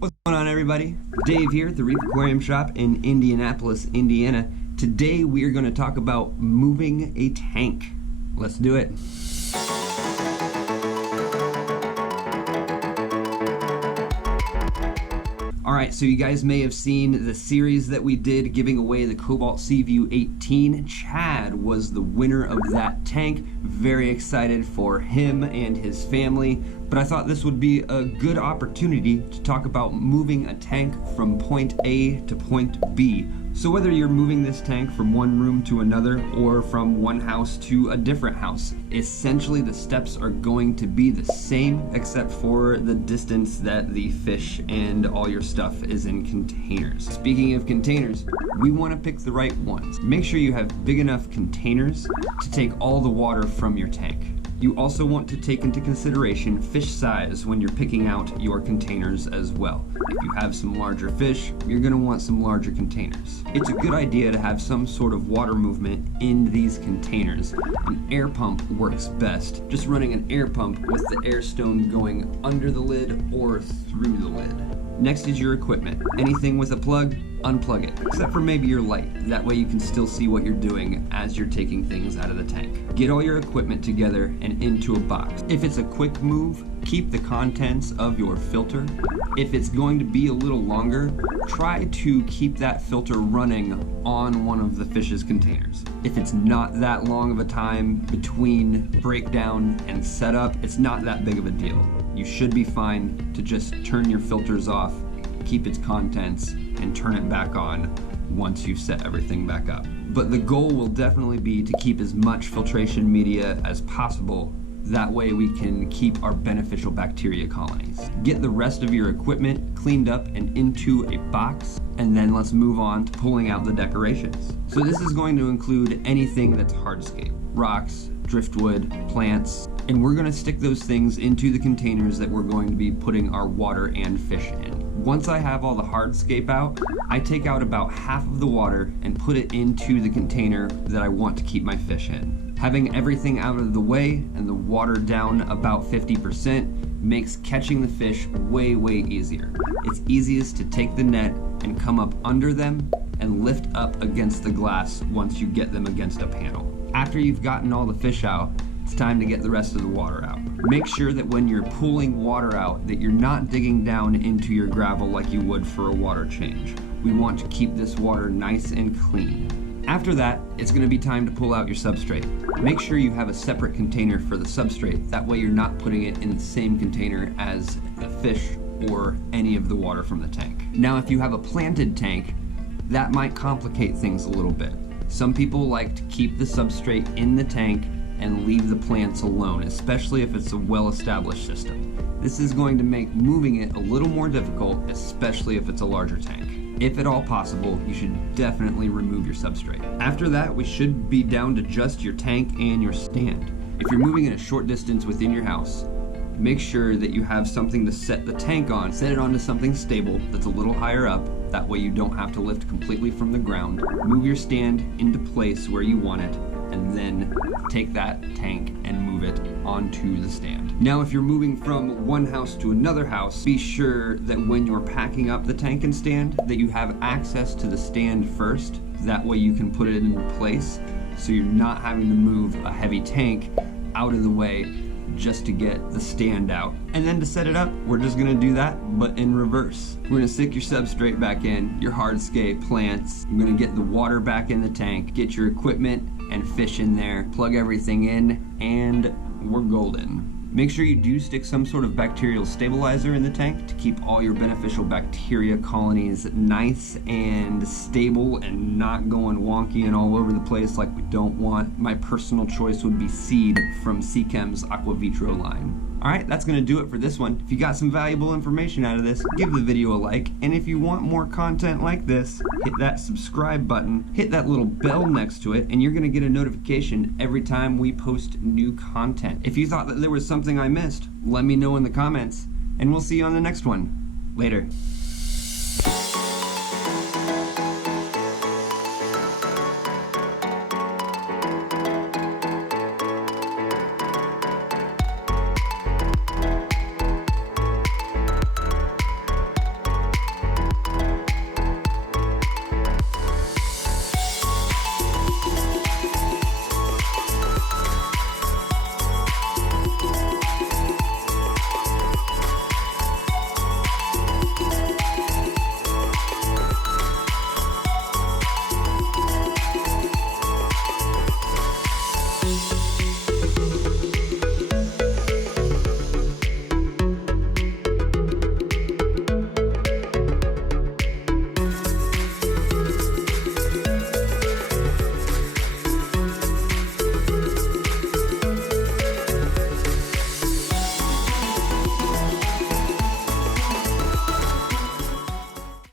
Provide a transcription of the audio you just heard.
What's going on, everybody? Dave here at the Reef Aquarium Shop in Indianapolis, Indiana. Today we are going to talk about moving a tank. Let's do it. Alright, so you guys may have seen the series that we did giving away the Cobalt C-VUE 18. Chad was the winner of that tank. Very excited for him and his family. But I thought this would be a good opportunity to talk about moving a tank from point A to point B. So whether you're moving this tank from one room to another or from one house to a different house, essentially the steps are going to be the same except for the distance that the fish and all your stuff is in containers. Speaking of containers, we want to pick the right ones. Make sure you have big enough containers to take all the water from your tank. You also want to take into consideration fish size when you're picking out your containers as well. If you have some larger fish, you're going to want some larger containers. It's a good idea to have some sort of water movement in these containers. An air pump works best. Just running an air pump with the air stone going under the lid or through the lid. Next is your equipment. Anything with a plug, unplug it, except for maybe your light. That way you can still see what you're doing as you're taking things out of the tank. Get all your equipment together and into a box. If it's a quick move, keep the contents of your filter. If it's going to be a little longer, try to keep that filter running on one of the fish's containers. If it's not that long of a time between breakdown and setup, it's not that big of a deal. You should be fine to just turn your filters off, keep its contents, and turn it back on once you've set everything back up. But the goal will definitely be to keep as much filtration media as possible. That way we can keep our beneficial bacteria colonies. Get the rest of your equipment cleaned up and into a box, and then let's move on to pulling out the decorations. So this is going to include anything that's hardscape, rocks, driftwood, plants, and we're going to stick those things into the containers that we're going to be putting our water and fish in. Once I have all the hardscape out, I take out about half of the water and put it into the container that I want to keep my fish in. Having everything out of the way and the water down about 50% makes catching the fish way easier. It's easiest to take the net and come up under them and lift up against the glass once you get them against a panel. After you've gotten all the fish out, it's time to get the rest of the water out. Make sure that when you're pulling water out that you're not digging down into your gravel like you would for a water change. We want to keep this water nice and clean. After that, it's going to be time to pull out your substrate. Make sure you have a separate container for the substrate. That way you're not putting it in the same container as the fish or any of the water from the tank. Now, if you have a planted tank, that might complicate things a little bit. Some people like to keep the substrate in the tank and leave the plants alone, especially if it's a well-established system. This is going to make moving it a little more difficult, especially if it's a larger tank. If at all possible, you should definitely remove your substrate. After that, we should be down to just your tank and your stand. If you're moving in a short distance within your house, make sure that you have something to set the tank on. Set it onto something stable that's a little higher up. That way you don't have to lift completely from the ground. Move your stand into place where you want it, and then take that tank and move it onto the stand. Now, if you're moving from one house to another house, be sure that when you're packing up the tank and stand, that you have access to the stand first. That way you can put it in place, so you're not having to move a heavy tank out of the way just to get the stand out. And then to set it up, we're just gonna do that, but in reverse. We're gonna stick your substrate back in, your hardscape, plants. I'm gonna get the water back in the tank, get your equipment and fish in there, plug everything in, and we're golden. Make sure you do stick some sort of bacterial stabilizer in the tank to keep all your beneficial bacteria colonies nice and stable and not going wonky and all over the place like we don't want. My personal choice would be Seed from Seachem's Aqua Vitro line. Alright, that's going to do it for this one. If you got some valuable information out of this, give the video a like, and if you want more content like this, hit that subscribe button, hit that little bell next to it, and you're going to get a notification every time we post new content. If you thought that there was something I missed, let me know in the comments, and we'll see you on the next one. Later.